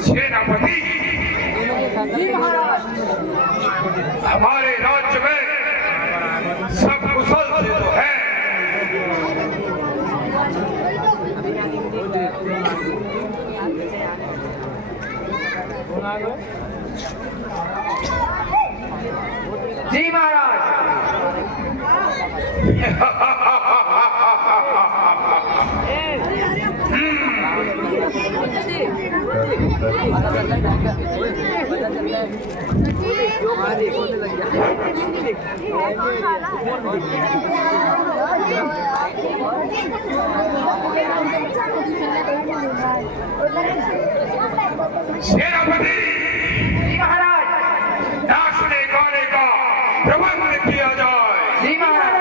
सेनापति हमारे राज्य में सब कुशल से तो है, जी महाराज। सेनापति महाराज नाचने गाने का प्रबंध किया जाए। जी महाराज।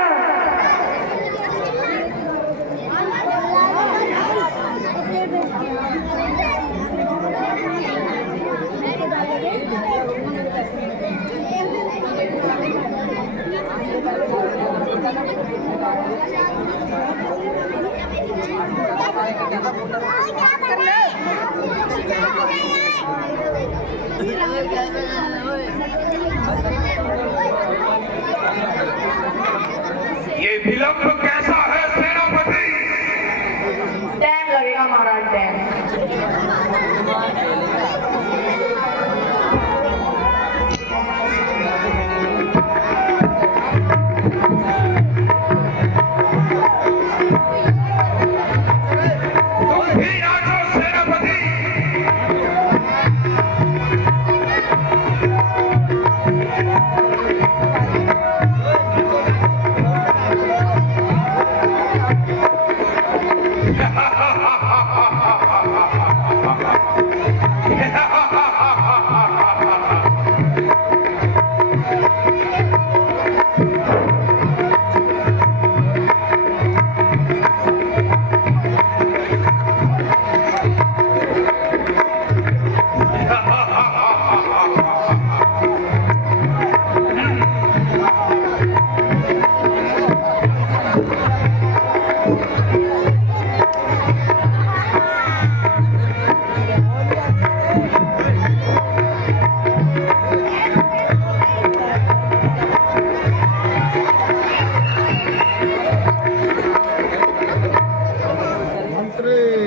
ये विलंब कैसा है सेनापति? टाइम लगेगा महाराज, टाइम। तुम भी नाचो सेनापति।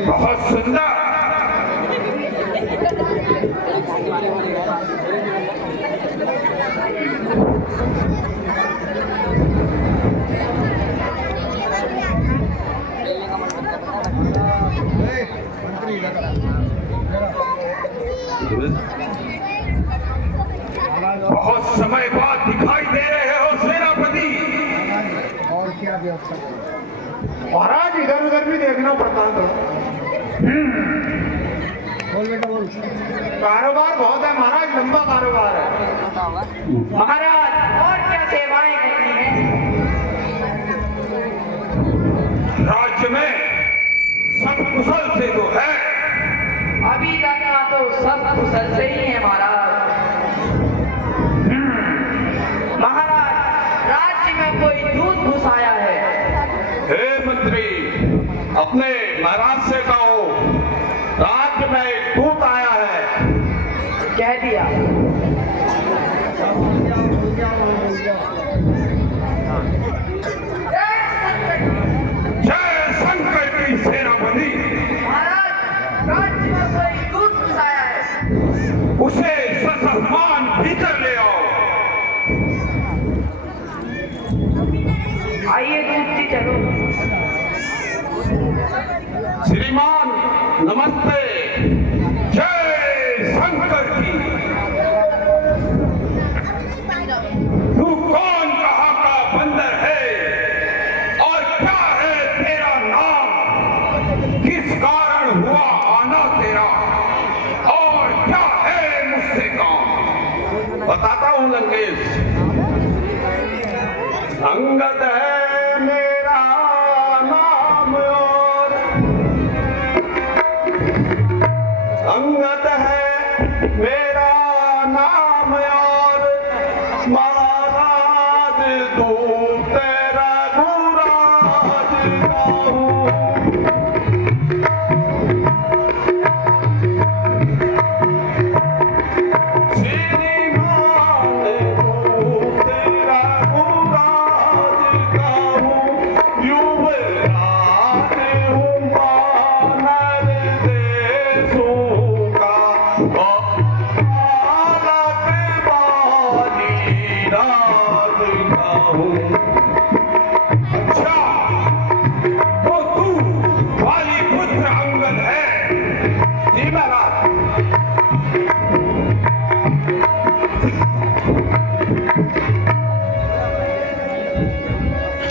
बहुत सुंदर। बहुत समय बाद दिखाई दे रहे हो सेनापति। और क्या व्यवस्था? महाराज इधर उधर भी देखना पड़ता है। बोल बेटा बोल। कारोबार बहुत है महाराज, लंबा कारोबार है। महाराज और क्या सेवाएं करनी है? राज्य में सब कुशल से तो है। अभी तक का तो सब कुशल से ही है महाराज। महाराज राज्य में कोई दूध घुसाया है। हे मंत्री, अपने महाराज से कहो राज्य में एक दूत आया है। कह दिया। जय शंकर की सेनापति। महाराज राज्य में कोई दूध घुसाया है। उसे ससम्मान भीतर ले आओ। आइए दूध जी, चलो। श्रीमान नमस्ते। जय शंकर की। तू कौन कहाँ का बंदर है और क्या है तेरा नाम? किस कारण हुआ आना तेरा और क्या है मुझसे काम? बताता हूँ लंकेश। अंगद है मेरा नाम और अंगद है मेरा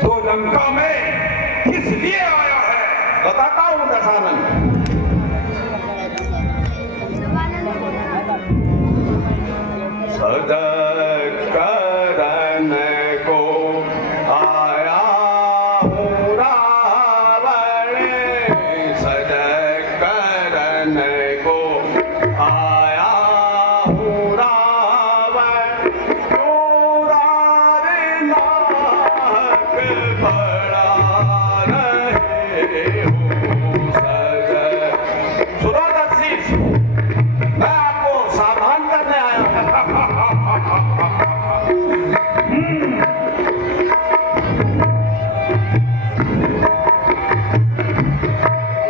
तो लंका में किस लिए आया है? बताता हूं दशानन। सदक करन को आया हूँ रावण, सदक करन को आया हूँ रावण, चोरार नाक बड़ा रहे हो सदक। सुनो दर्शीश, मैं आपको सावधान करने आया हूँ।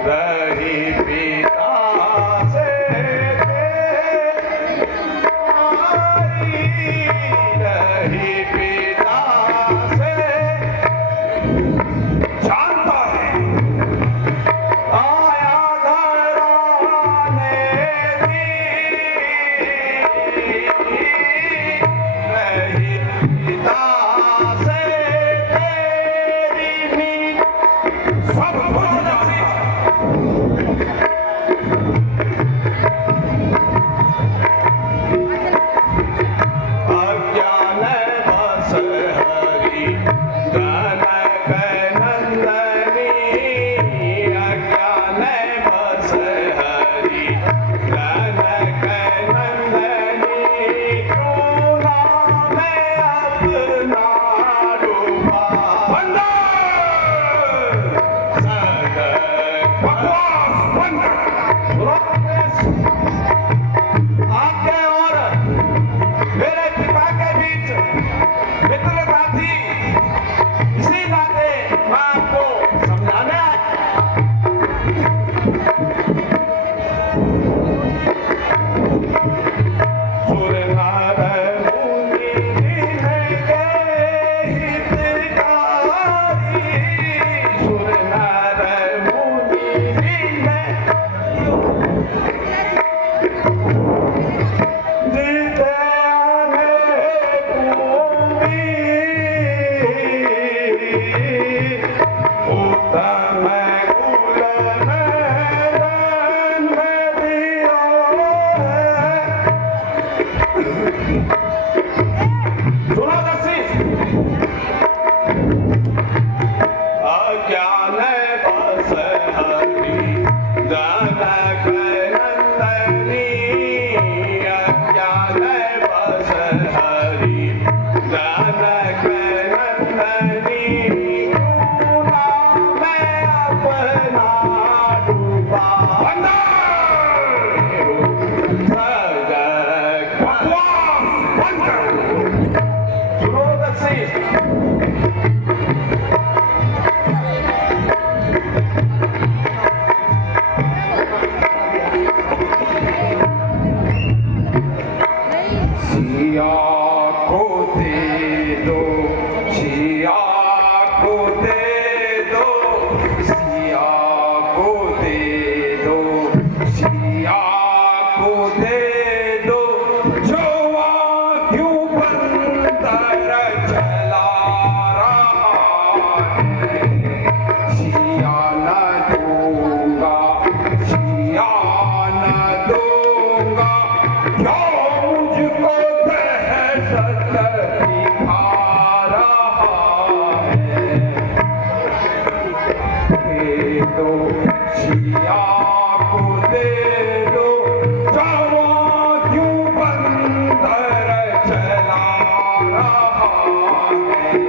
रही पिता से रही पिता से जानता है आया घराने दी, रही पिता से तेरी मीत सब कुछ जानता है। अज्ञान बस हरि जनक नंदनी, अज्ञान बस हरि जनक नंदनी, चूना में अपना डूबा बंदर! सदक। बकवास बंद कर। आपके और मेरे पिता के बीच मित्रता थी, इसी नाते मैं आपको समझाने आया। सुर नर मुनि जिनके हितकारी, सुर नर मुनि जिनके जीते आने भूमि, उत्तम कुल में जन्म लिया है। सुनो दर्शीश, अज्ञान बस हरि जनक नंदनी, अज्ञान बस हरि जनक नंदनी, चूना में अपना डूबा सदक। बकवास बंद कर। सुनो दर्शीश, सिया को दे दो, सिया को दे दो, सिया को दे दो, सिया को दे दो, जो क्यों बंदर चला रहा है। सिया न दूंगा, सिया न दूंगा, क्यों मुझको दहशत दिखा रहा है। दे दो, सिया को दे दो, जवां क्यों बंदर चला रहा है।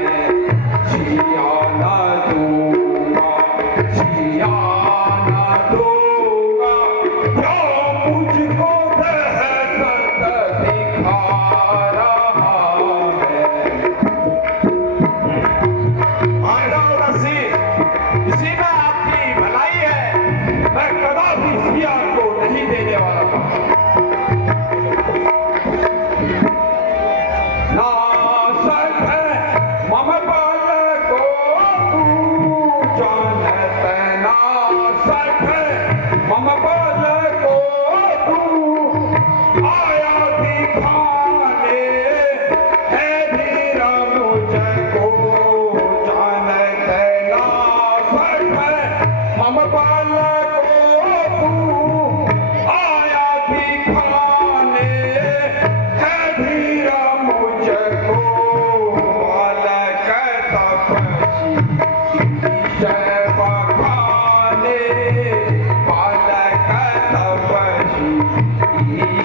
सिया न दूंगा, सिया न दूंगा, क्यों मुझको दहशत दिखा रहा है। मान जाओ दर्शीश, इसी में आपकी भलाई है। मैं कदापि सिया को नहीं देने वाला था। नासक है मम बल को तू जानत, नासक है मम बल को तू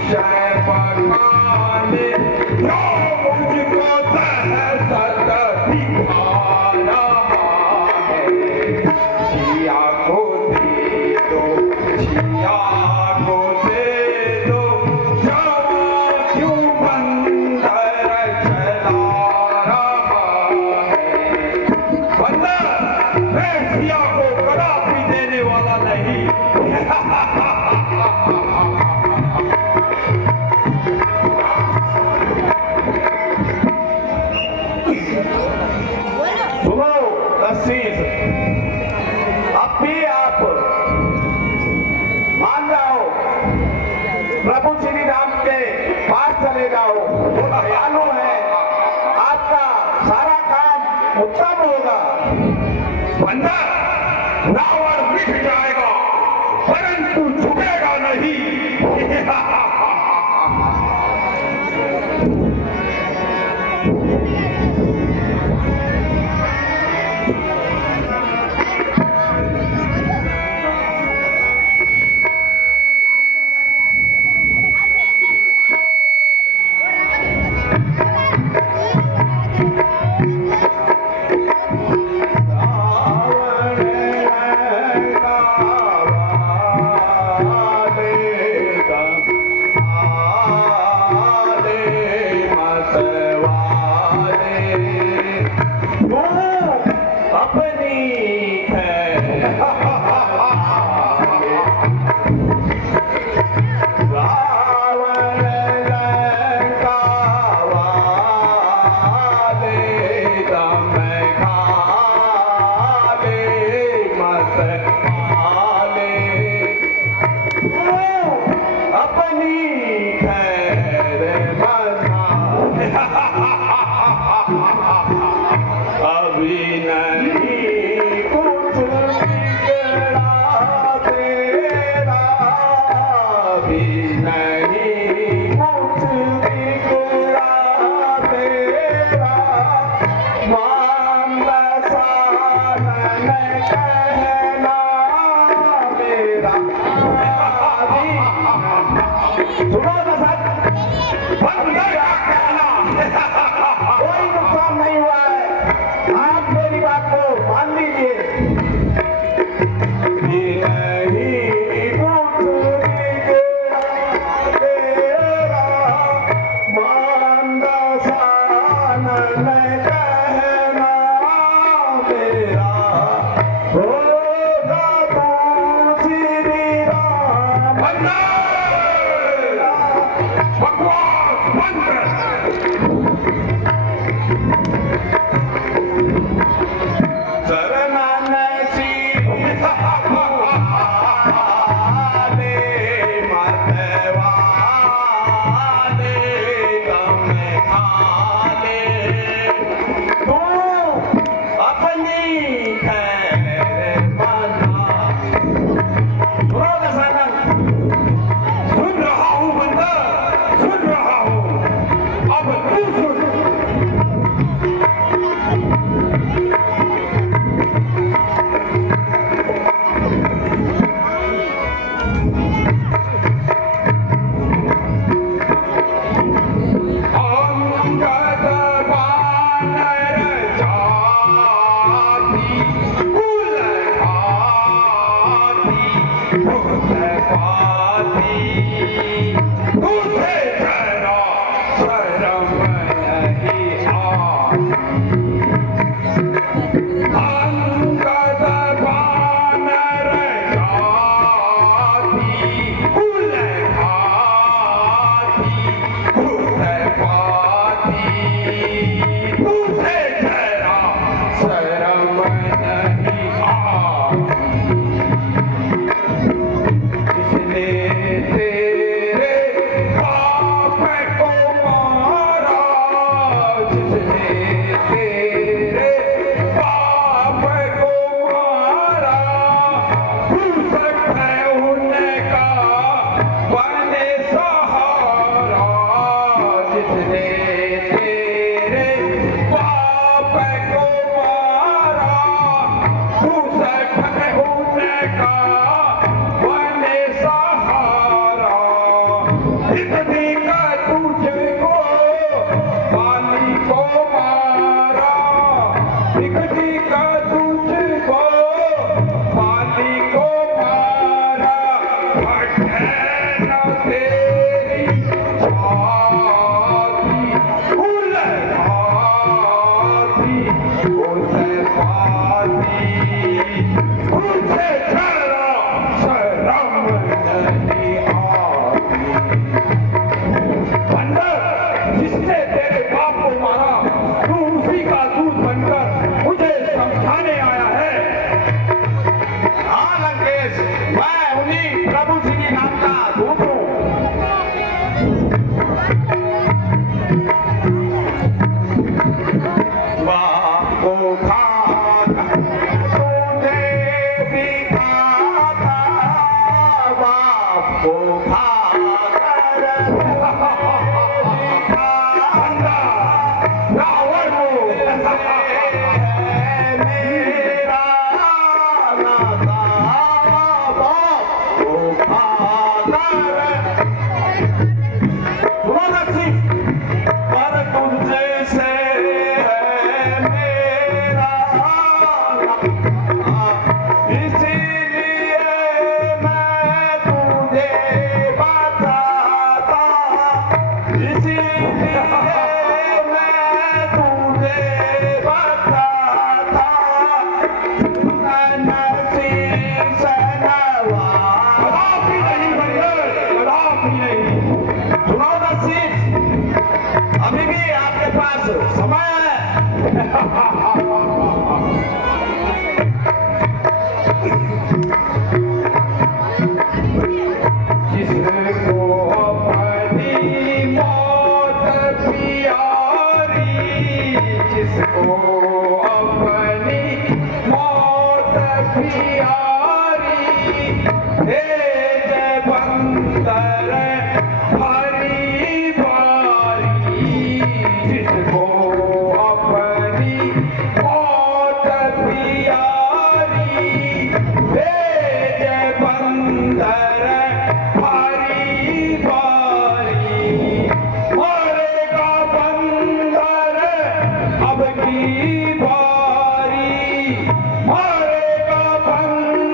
विषय पकाने जो मुझको दहशत दिखा रहा है। जिया को दे दो, जिया को दे दो, जवां क्यों बंदर चला रहा है। बंदर मैं सिया को कदापि देने वाला नहीं। सुनो रसीद, अब भी आप मान जाओ, प्रभु श्री राम के पास चले जाओ, वो दयालु है, आपका सारा काम उत्तम होगा। बंदर रावण मिट जाएगा परंतु झुकेगा नहीं। कोई नुकसान नहीं हुआ है, आप मेरी बात को मान लीजिए। बकवास बंद कर। सुन रहा हूँ बंदर, सुन रहा हूँ, अब तू सुन। अंगद बानर जाति कुल खाती भूत पाती, तुझे जरा शर्म नहीं आती। अंगद बानर जाति कुल खाती भूत पाती, तुझे जरा शर्म नहीं आती। इसने तेरे बाप को मारा इतनी का तुझको बाली को मारा, इतनी का तुझको बाली को मारा, फटे न तेरी छाती, उलझाती उसे पाती, तुझे जरा शर्म नहीं आती। बंदर, जिसने तेरे बाप को मारा, तू उसी का दूध बनकर मुझे समझाने आया है। हाँ लंकेश, मैं उन्हीं प्रभु श्री राम का दूत हूँ। बाप को खाकर तूने दिखाता, बाप को खाकर तूने दिखाता, रावण हो। मेरा नाता बाप को खाकर। सुनो दक्षी, पर तुझसे है मेरा नाता, इसीलिए मैं तुझे बताता, इसीलिए मैं तुझे बताता, नसी सनवा। कदापि नहीं बंदर, कदापि नहीं। सुनो दक्षी, अभी भी आपके पास समय है। जिसको अपनी मौत प्यारी, जिसको अपनी मौत प्यारी, हे जय बंदर हरी बारी, जिसको अपनी मौत प्यारी, हे जय बंदर हरी बारी, मरेगा बंदर अब की बारी, मरेगा बंदर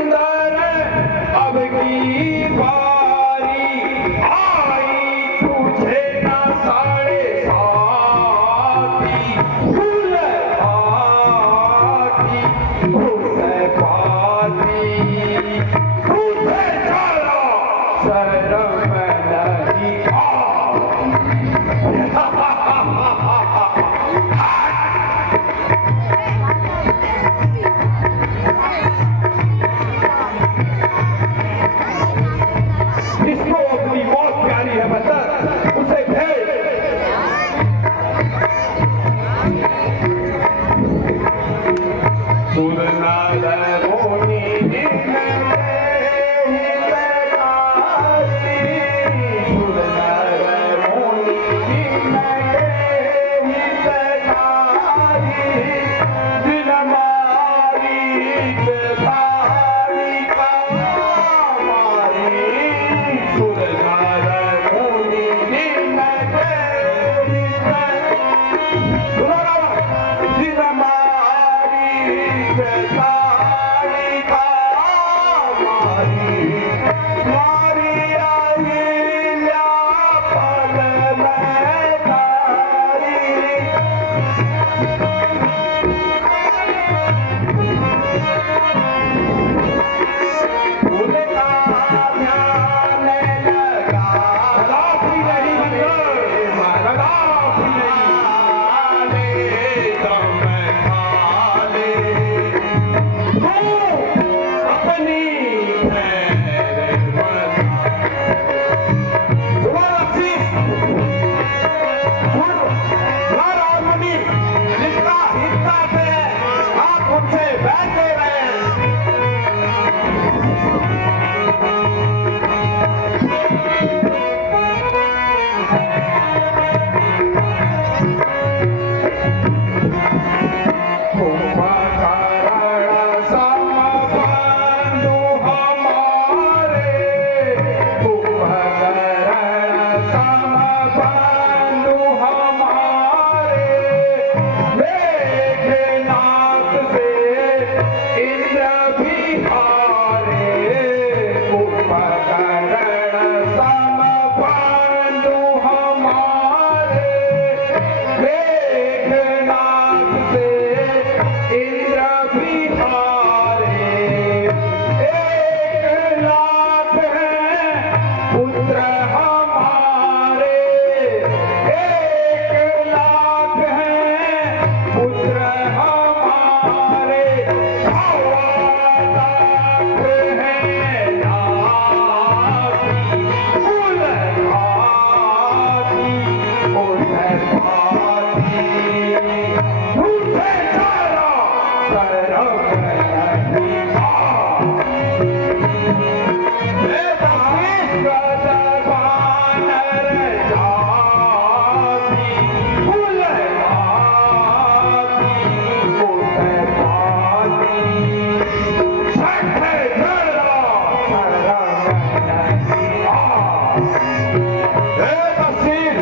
हे तस्वीर,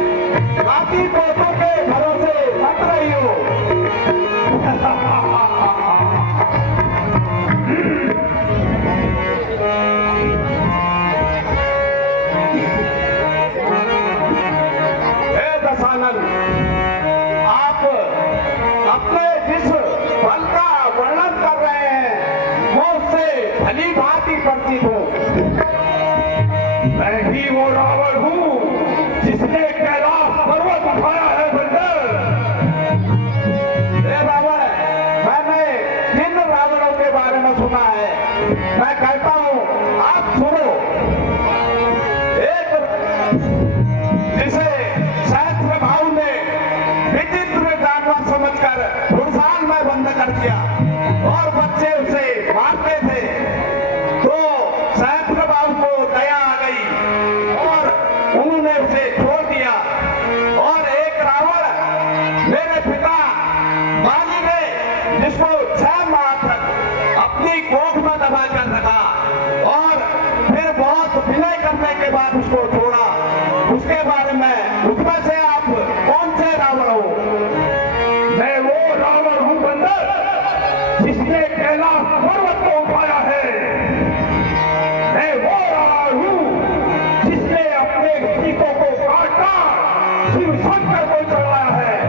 नाती पोतों के भरोसे मत रही हो। हे दशानन, आप अपने जिस बल का वर्णन कर रहे हैं वो उससे भली भांति परिचित हूँ। मैं ही वो रावण हूँ जिसने कैलाश पर्वत उठाया है बंदर। हे रावण, मैंने जिन रावणों के बारे में सुना है, मैं कहता हूँ आप सुनो। एक जिसे सहस्त्र भाव ने विचित्र जानवर समझकर घुड़साल में बंद कर दिया और बच्चे उसे मारते थे, तो सहस्त्र भाव को दया आ गई और उन्होंने उसे छोड़ दिया। और एक रावण मेरे पिता बाली ने जिसको 6 माह तक अपनी कोख में दबा कर रखा और फिर बहुत विनय करने के बाद उसको छोड़ा, उसके बारे में, उसमें से आप कौन से रावण हो? मैं वो रावण हूँ बंदर जिसने कैलाश पर्वत को उठाया है। मैं वो रावण हूँ जिसने अपने सीखों को काटा शिव शंकर को चढ़ाया है।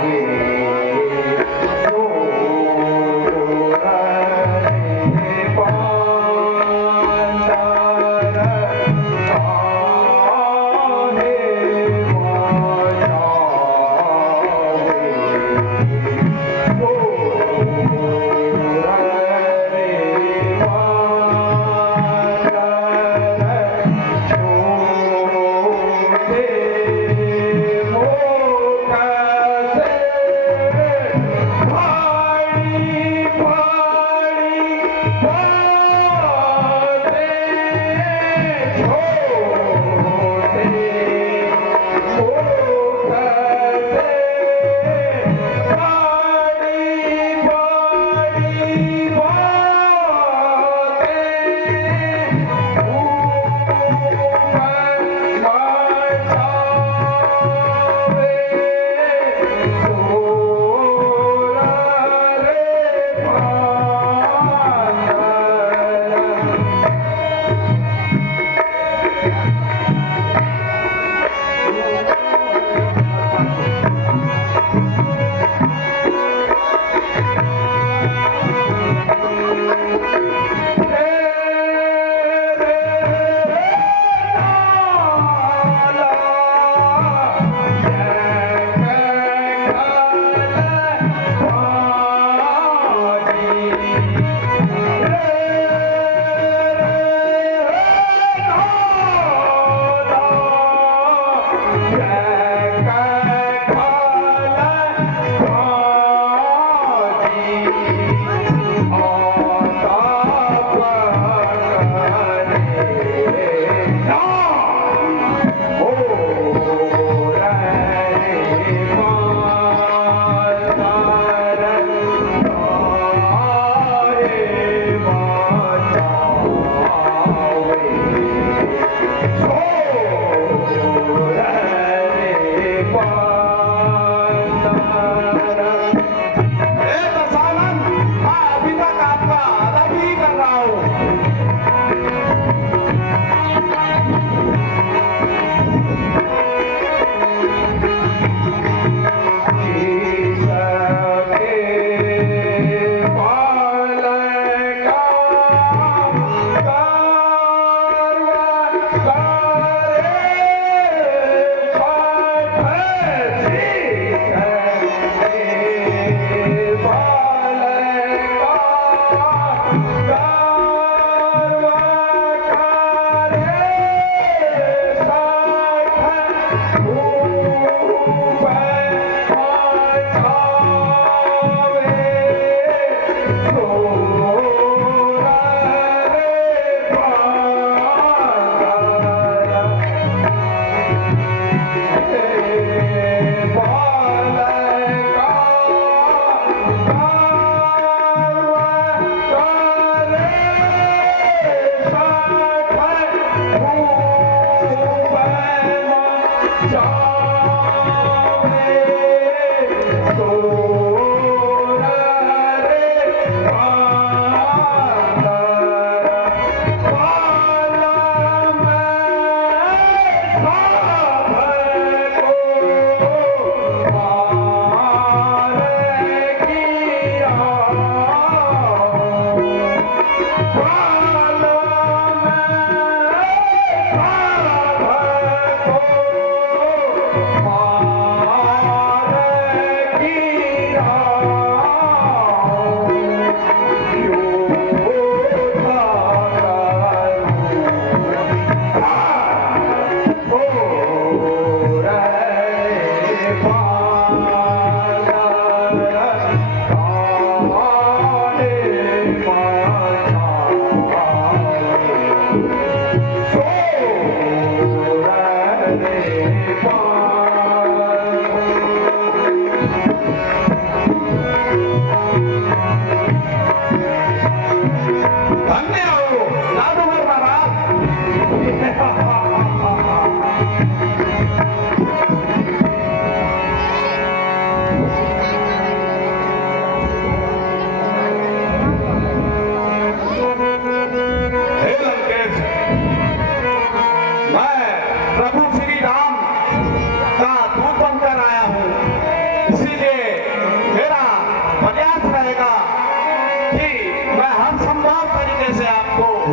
भाई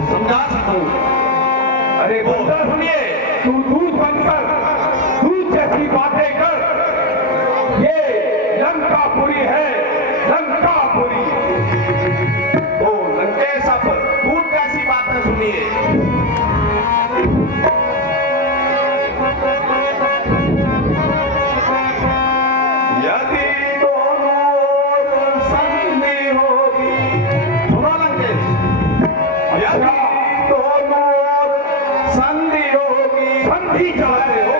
समझा सकूं। अरे बंदर, सुनिए, तू दूध बनकर दूध जैसी बातें कर। ये लंकापुरी है, लंकापुरी। ओ लंकेश अब दूध कैसी बातें सुनिए। यदि दोनों ओर संधि होगी, सुनो लंकेश, यदि दोनों ओर संधि होगी, संधि चाहते हो?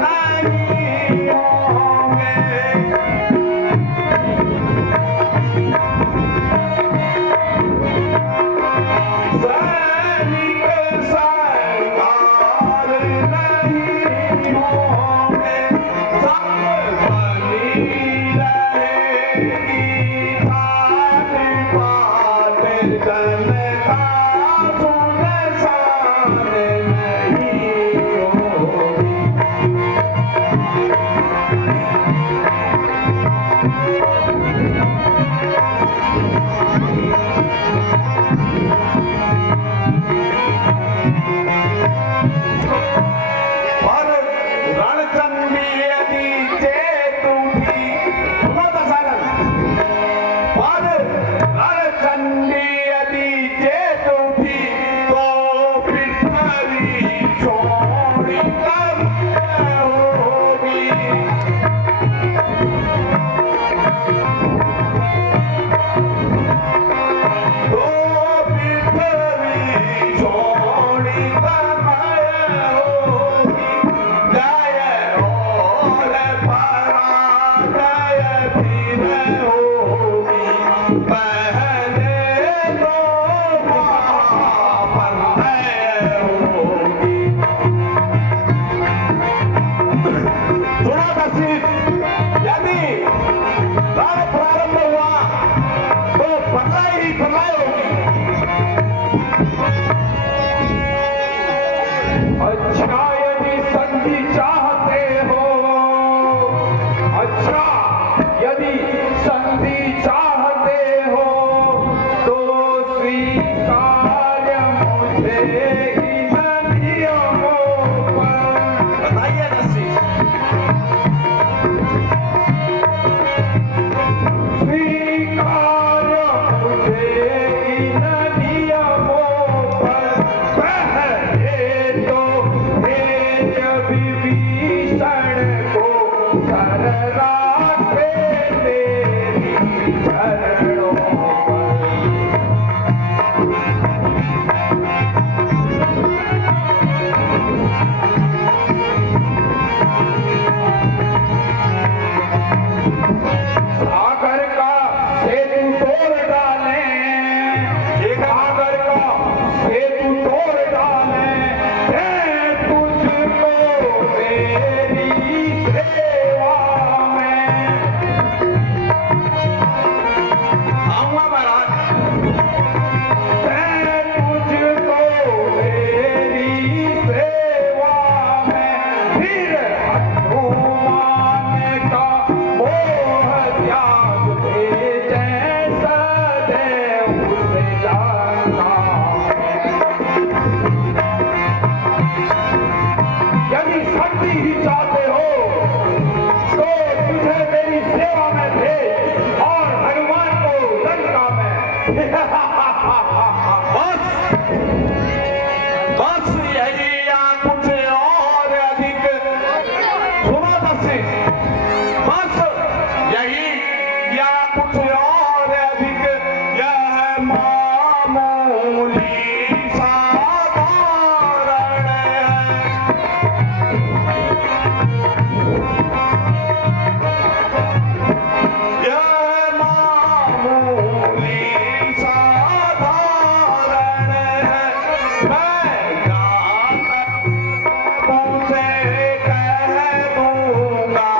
नहीं होंगे। सैनिक सरकार नहीं होंगे। सब बनी रहेगी ठाट बाट, जनता सुनसान नहीं होगी। पर रणचंडी यदि चेतु थी, सुनो दशरथ, पर रणचंडी यदि चेतु थी, तो पृथ्वी छोड़ी कब होगी। तो पृथ्वी छोड़ी कब होगी। जय और पराजय फिर होगी। पहले तो महापलय होगी। सुनो दर्शित, यदि रण प्रारंभ हुआ तो प्रलय ही प्रलय होगी। अच्छा, यदि संधि चाहते हो, अच्छा यदि संधि चाहते हो, तो स्वीकार मुझे इन नियमों पर। बताइए दर्शित। स्वीकार मुझे इन नियमों पर। पहले तो तेज विभीषण को सर राखे तेरी चरणों पर। सागर का सेतु तोड़ डाले, सागर का सेतु तोड़ डाले, मैं तुझको तेरी सेवा में। आऊंगा महाराज। मैं तुझको तेरी सेवा में। फिर हनुमान का मोह त्याग दे, जैसा देव उसे जानना। यदि शक्ति ही चाहते हो तो तुझे मेरी सेवा में भेज और हनुमान को लंका में। बस बस यही या कुछ और अधिक। सुनो दर्शित, बस यही या कुछ और अधिक। यह मामूली साधारण है। यह मामूली साधारण है। मैं जाकर तुझे कह दूंगा,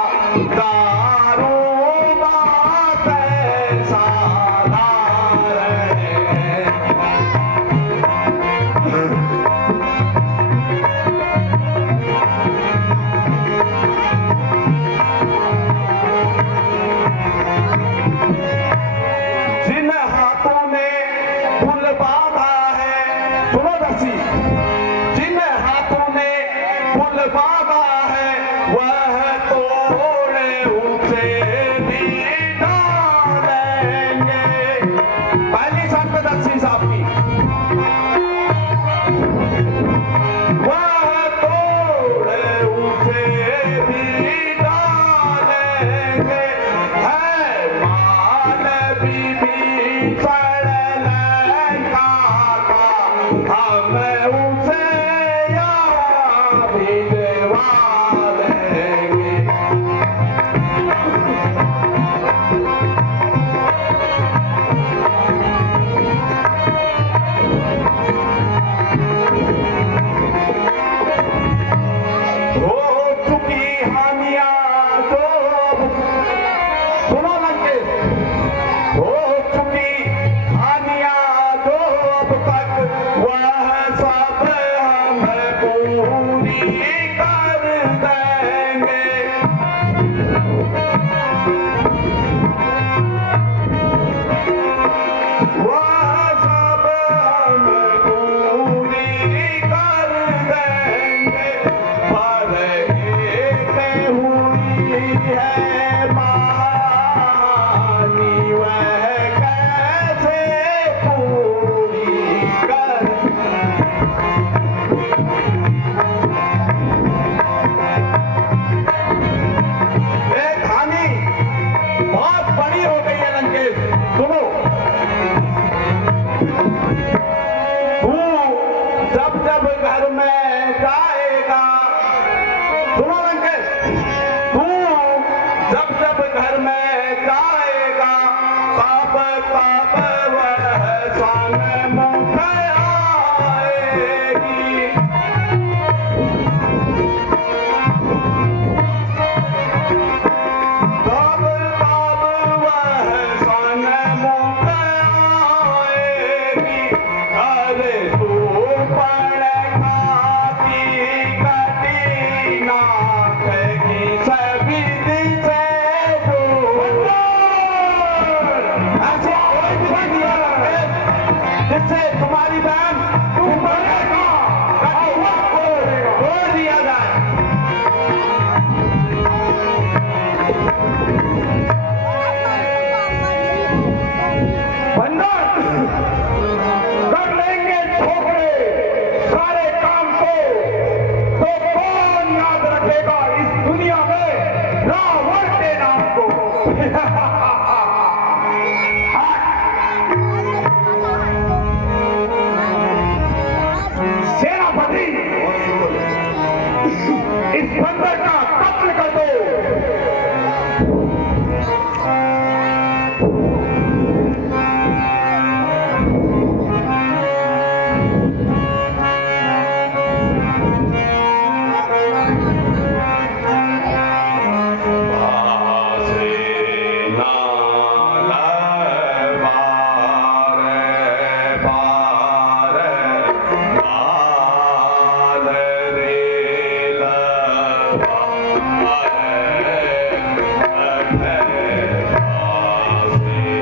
भी डालेंगे है मान विभीषण लंका का हम उसे यहाँ भिजवा देंगे। हो चुकी हानियां तो सुनो लंकेश, हो चुकी हानियां जो अब तक वह सब हम पूरी कर देंगे। वह सब हम पूरी कर देंगे। पर एक हुई है कहानी वह कैसे पूरी कर। एक कहानी बहुत बड़ी हो गई है लंकेश, सुनो। तू जब जब घर में जाएगा, सुनो लंकेश, तू जब जब घर में जाएगा तब तब वह सन्मुख आएगी। तब तब वह सन्मुख आएगी। अरे तू पण खाती कटी नाक की सभी दिशे जो ऐसे कोई भी नहीं दिया लगे जिससे तुम्हारी बहन तू बनेगा तोड़ दिया जाए। बंधन कर लेंगे ठोकरे सारे काम को, तो कौन याद रखेगा इस दुनिया में रावण के नाम को। सेनापति, इस बंदर का कत्ल कर दो। Hey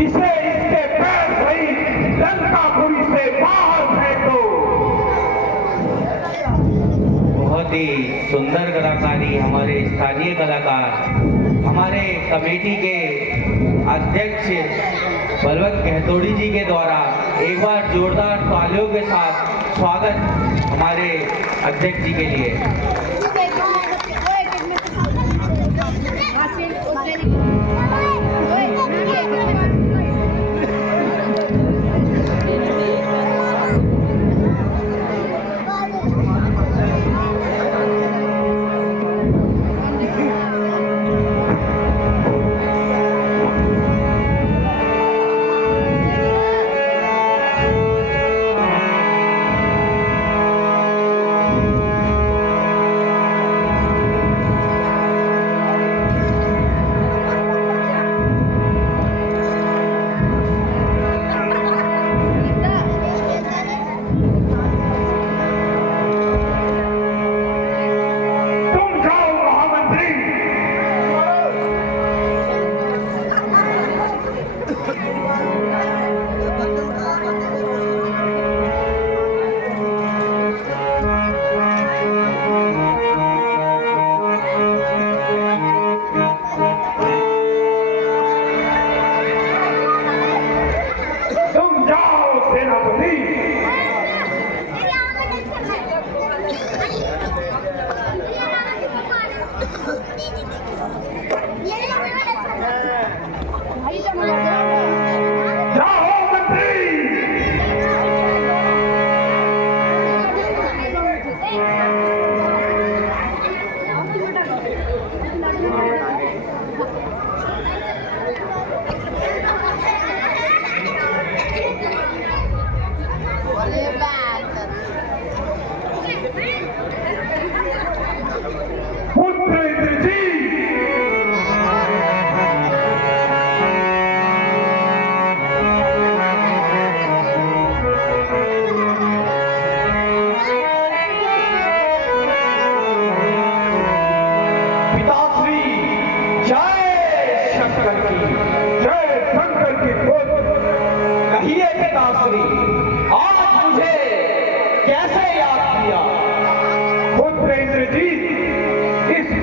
इसे इसके पैर सहित लंकापुरी से बाहर फेंको। बहुत ही सुंदर कलाकारी हमारे स्थानीय कलाकार, हमारे कमेटी के अध्यक्ष बलवंत गहतोड़ी जी के द्वारा एक बार जोरदार तालियों के साथ स्वागत हमारे अध्यक्ष जी के लिए।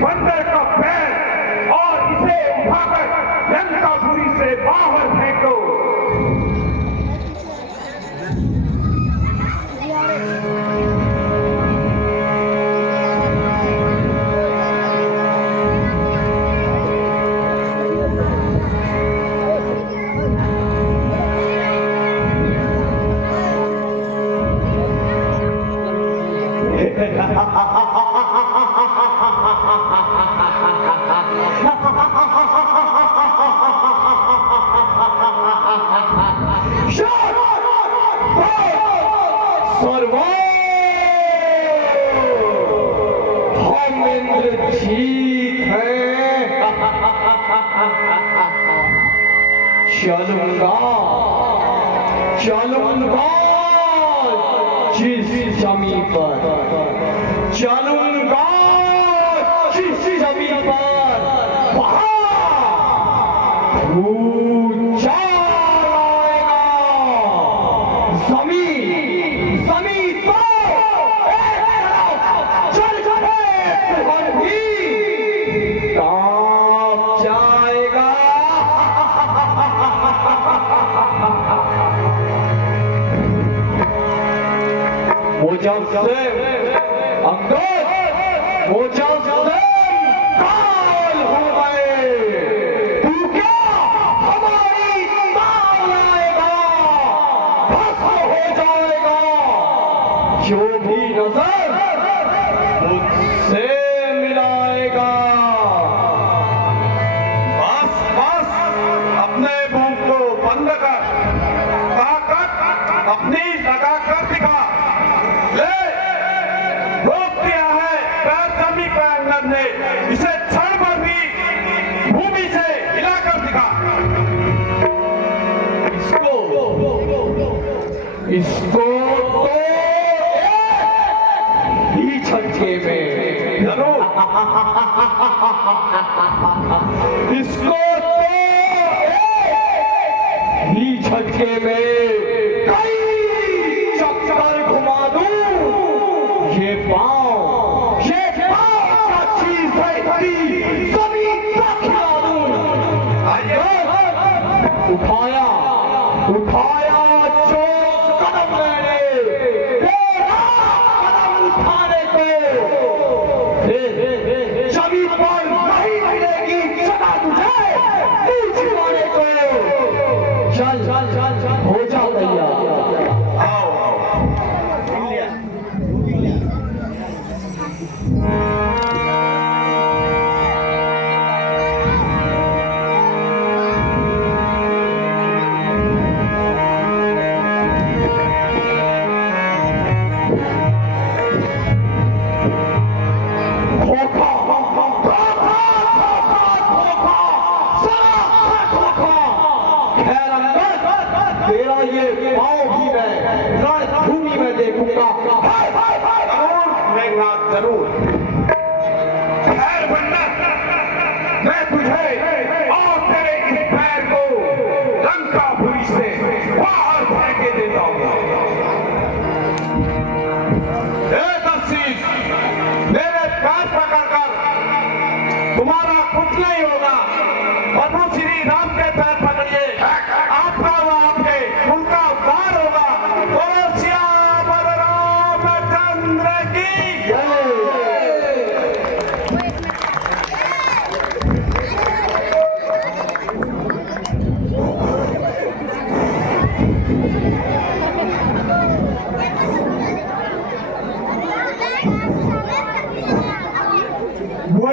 बंदर का पैर और इसे उठाकर लंकापुरी से बाहर फेंको। हम इंद्रजीत हैं। चलूंगा चलूंगा जिस जमीन पर चलूंगा जिस जमीन पर वहां ऊंचा आएगा जमीन जमीन तो चल चले और भी कांप जाएगा। मुजस्सिम अंगद मुजस्सिम काल हो गए। तू क्या हमारी ताव लाएगा, भस्म हो जाएगा। जो भी नजर मुझसे मिलाएगा। बस बस अपने मुंह को बंद कर, ताकत अपनी लगा कर दिखा। ले रोक दिया है पैर जमी के अंदर ने, इसे क्षण भर भी भूमि से हिलाकर दिखा। इसको तो ही झटके में जरूर इसको तो ही झटके में कई चक्कर घुमा दूं। ये पाँव का चीज है, जमीन तक खिला दूं। उठाया उठाया जो कदम मैंने तेरा कदम उठाने को फिर जमीन पर नहीं मिलेगी जगह तुझे नीचे वाले को। चल चल चल चल हो जा तैयार। आओ तेरा ये पाँव भी मैं रणभूमि में देखूंगा। जरूर मेघनाथ जरूर। खैर बन्ना, मैं तुझे और तेरे इस पैर को लंकापुरी से बाहर फेंके देता हूँ। दर्शीस, मेरे पैर पकड़कर तुम्हारा कुछ नहीं होगा। प्रभु श्री राम के पैर पकड़िए।